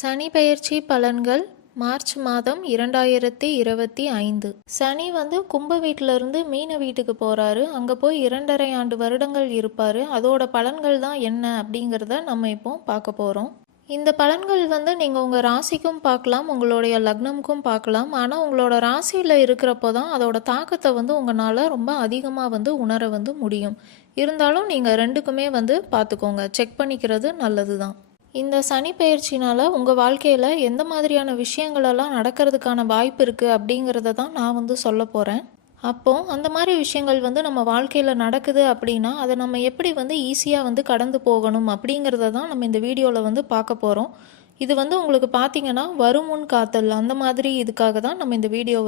சனி பெயர்ச்சி பலன்கள் மார்ச் மாதம் 2025. சனி கும்ப வீட்டிலிருந்து மீன வீட்டுக்கு போகிறாரு. அங்கே போய் 2.5 ஆண்டு வருடங்கள் இருப்பார். அதோட பலன்கள் தான் என்ன அப்படிங்கிறத நம்ம இப்போ பார்க்க போகிறோம். இந்த பலன்கள் நீங்கள் உங்கள் ராசிக்கும் பார்க்கலாம், உங்களுடைய லக்னமுக்கும் பார்க்கலாம். ஆனால் உங்களோட ராசியில் இருக்கிறப்போ தான் அதோட தாக்கத்தை உங்களால் ரொம்ப அதிகமாக உணர முடியும். இருந்தாலும் நீங்கள் ரெண்டுக்குமே பார்த்துக்கோங்க, செக் பண்ணிக்கிறது நல்லது தான். இந்த சனி பெயர்ச்சினால் உங்கள் வாழ்க்கையில் எந்த மாதிரியான விஷயங்களெல்லாம் நடக்கிறதுக்கான வாய்ப்பு இருக்குது அப்படிங்கிறத தான் நான் சொல்ல போகிறேன். அப்போது அந்த மாதிரி விஷயங்கள் நம்ம வாழ்க்கையில் நடக்குது அப்படின்னா அதை நம்ம எப்படி ஈஸியாக கடந்து போகணும் அப்படிங்கிறத தான் நம்ம இந்த வீடியோவில் பார்க்க போகிறோம். இது உங்களுக்கு பார்த்தீங்கன்னா வருமுன் காத்தல் அந்த மாதிரி இதுக்காக தான் நம்ம இந்த வீடியோ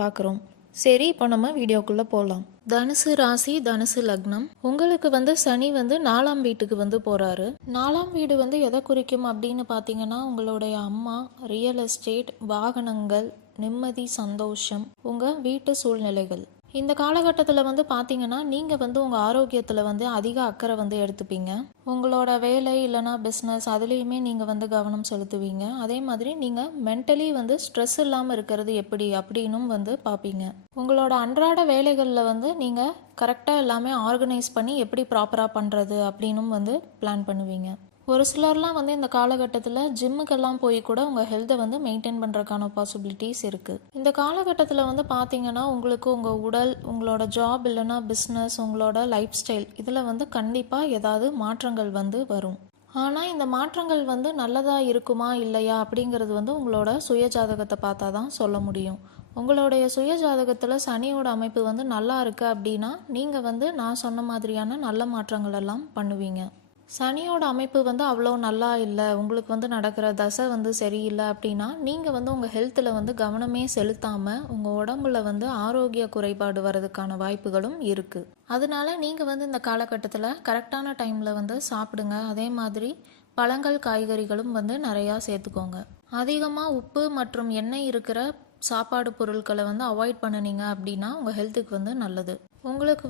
பார்க்குறோம். சரி, இப்போ நம்ம வீடியோக்குள்ளே போகலாம். தனுசு ராசி, தனுசு லக்னம். உங்களுக்கு சனி 4ஆம் வீட்டுக்கு போகிறாரு. 4ஆம் வீடு எதை குறிக்கும் அப்படின்னு பார்த்தீங்கன்னா உங்களுடைய அம்மா, ரியல் எஸ்டேட், வாகனங்கள், நிம்மதி, சந்தோஷம், உங்கள் வீட்டு சூழ்நிலைகள். இந்த காலகட்டத்தில் பார்த்தீங்கன்னா நீங்கள் உங்கள் ஆரோக்கியத்தில் அதிக அக்கறை எடுத்துப்பீங்க. உங்களோட வேலை இல்லைனா பிஸ்னஸ் அதுலேயுமே நீங்கள் கவனம் செலுத்துவீங்க. அதே மாதிரி நீங்கள் மென்டலி ஸ்ட்ரெஸ் இல்லாமல் இருக்கிறது எப்படி அப்படின்னும் பார்ப்பீங்க. உங்களோட அன்றாட வேலைகளில் நீங்கள் கரெக்டாக எல்லாமே ஆர்கனைஸ் பண்ணி எப்படி ப்ராப்பராக பண்ணுறது அப்படின்னும் பிளான் பண்ணுவீங்க. ஒரு சிலர்லாம் இந்த காலகட்டத்தில் ஜிம்முக்கெல்லாம் போய் கூட உங்கள் ஹெல்த்தை மெயின்டைன் பண்ணுறதுக்கான பாசிபிலிட்டிஸ் இருக்குது. இந்த காலகட்டத்தில் பார்த்தீங்கன்னா உங்களுக்கு உங்கள் உடல், உங்களோட ஜாப் இல்லைனா பிஸ்னஸ், உங்களோட லைஃப் ஸ்டைல் இதில் கண்டிப்பாக ஏதாவது மாற்றங்கள் வரும். ஆனால் இந்த மாற்றங்கள் நல்லதாக இருக்குமா இல்லையா அப்படிங்கிறது உங்களோட சுய ஜாதகத்தை பார்த்தா தான் சொல்ல முடியும். உங்களுடைய சுய ஜாதகத்தில் சனியோட அமைப்பு நல்லா இருக்குது அப்படின்னா நீங்கள் நான் சொன்ன மாதிரியான நல்ல மாற்றங்கள் எல்லாம் பண்ணுவீங்க. சனியோட அமைப்பு அவ்வளோ நல்லா இல்லை, உங்களுக்கு நடக்கிற தசை சரியில்லை அப்படின்னா நீங்கள் உங்கள் ஹெல்த்தில் கவனமே செலுத்தாமல் உங்கள் உடம்புல ஆரோக்கிய குறைபாடு வர்றதுக்கான வாய்ப்புகளும் இருக்குது. அதனால நீங்கள் இந்த காலகட்டத்தில் கரெக்டான டைமில் சாப்பிடுங்க. அதே மாதிரி பழங்கள், காய்கறிகளும் நிறையா சேர்த்துக்கோங்க. அதிகமாக உப்பு மற்றும் எண்ணெய் இருக்கிற சாப்பாடு பொருட்களை அவாய்ட் பண்ணினீங்க அப்படின்னா உங்கள் ஹெல்த்துக்கு நல்லது. உங்களுக்கு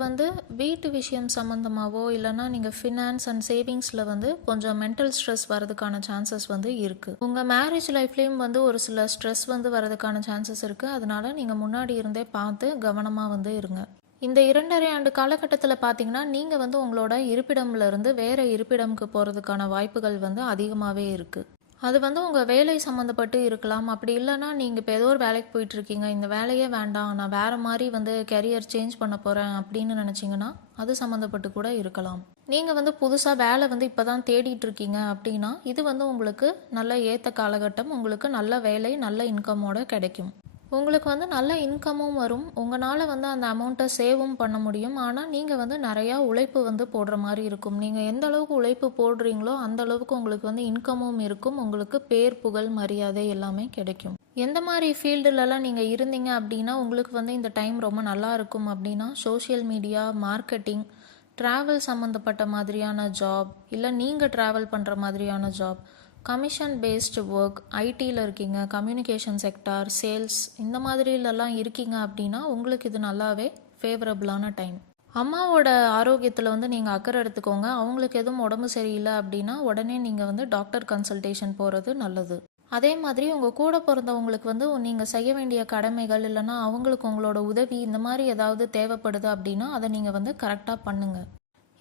வீட்டு விஷயம் சம்மந்தமாகவோ இல்லைனா நீங்கள் ஃபினான்ஸ் அண்ட் சேவிங்ஸில் கொஞ்சம் மென்டல் ஸ்ட்ரெஸ் வரதுக்கான சான்சஸ் இருக்குது. உங்கள் மேரேஜ் லைஃப்லேயும் ஒரு சில ஸ்ட்ரெஸ் வரதுக்கான சான்சஸ் இருக்குது. அதனால் நீங்கள் முன்னாடி இருந்தே பார்த்து கவனமாக இருங்க. இந்த 2.5 ஆண்டு காலகட்டத்தில் பார்த்தீங்கன்னா நீங்கள் உங்களோட இருப்பிடம்லேருந்து வேறு இருப்பிடம்க்கு போகிறதுக்கான வாய்ப்புகள் அதிகமாகவே இருக்குது. அது உங்கள் வேலை சம்மந்தப்பட்டு இருக்கலாம். அப்படி இல்லைனா நீங்கள் இப்போ ஏதோ ஒரு வேலைக்கு போயிட்டுருக்கீங்க, இந்த வேலையே வேண்டாம், நான் வேறு மாதிரி கெரியர் சேஞ்ச் பண்ண போகிறேன் அப்படின்னு நினச்சிங்கன்னா அது சம்மந்தப்பட்டு கூட இருக்கலாம். நீங்கள் புதுசாக வேலை இப்போ தான் தேடிட்டு இருக்கீங்க அப்படின்னா இது உங்களுக்கு நல்ல ஏற்ற காலகட்டம். உங்களுக்கு நல்ல வேலை, நல்ல இன்கமோட கிடைக்கும். உங்களுக்கு நல்ல இன்கமும் வரும். உங்களால் அந்த அமௌண்ட்டை சேவும் பண்ண முடியும். ஆனால் நீங்கள் நிறையா உழைப்பு போடுற மாதிரி இருக்கும். நீங்கள் எந்த அளவுக்கு உழைப்பு போடுறீங்களோ அந்த அளவுக்கு உங்களுக்கு இன்கமும் இருக்கும். உங்களுக்கு பேர், புகழ், மரியாதை எல்லாமே கிடைக்கும். எந்த மாதிரி ஃபீல்டுலலாம் நீங்கள் இருந்தீங்க அப்படின்னா உங்களுக்கு இந்த டைம் ரொம்ப நல்லா இருக்கும் அப்படின்னா சோஷியல் மீடியா, மார்க்கெட்டிங், ட்ராவல் சம்மந்தப்பட்ட மாதிரியான ஜாப், இல்லை நீங்கள் ட்ராவல் பண்ணுற மாதிரியான ஜாப், கமிஷன் பேஸ்டு ஒர்க், ஐடியில் இருக்கீங்க, கம்யூனிகேஷன் செக்டார், சேல்ஸ் இந்த மாதிரிலலாம் இருக்கீங்க அப்படின்னா உங்களுக்கு இது நல்லாவே ஃபேவரபுளான டைம். அம்மாவோட ஆரோக்கியத்தில் நீங்கள் அக்கறை எடுத்துக்கோங்க. அவங்களுக்கு எதுவும் உடம்பு சரியில்லை அப்படின்னா உடனே நீங்கள் டாக்டர் கன்சல்டேஷன் போகிறது நல்லது. அதே மாதிரி உங்கள் கூட பிறந்தவங்களுக்கு நீங்கள் செய்ய வேண்டிய கடமைகள் இல்லைனா அவங்களுக்கு உங்களோட உதவி இந்த மாதிரி ஏதாவது தேவைப்படுது அப்படின்னா அதை நீங்கள் கரெக்டாக பண்ணுங்கள்.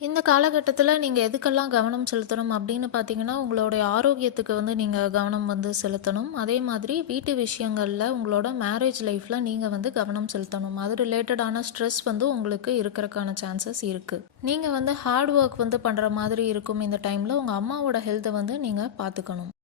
இந்த காலகட்டத்தில் நீங்கள் எதுக்கெல்லாம் கவனம் செலுத்தணும் அப்படின்னு பார்த்தீங்கன்னா உங்களுடைய ஆரோக்கியத்துக்கு நீங்கள் கவனம் செலுத்தணும். அதே மாதிரி வீட்டு விஷயங்களில் உங்களோட மேரேஜ் லைஃப்பில் நீங்கள் கவனம் செலுத்தணும். அது ரிலேட்டடான ஸ்ட்ரெஸ் உங்களுக்கு இருக்கிறதுக்கான சான்சஸ் இருக்குது. நீங்கள் ஹார்ட் ஒர்க் பண்ணுற மாதிரி இருக்கும். இந்த டைமில் உங்கள் அம்மாவோட ஹெல்த்தை நீங்கள் பார்த்துக்கணும்.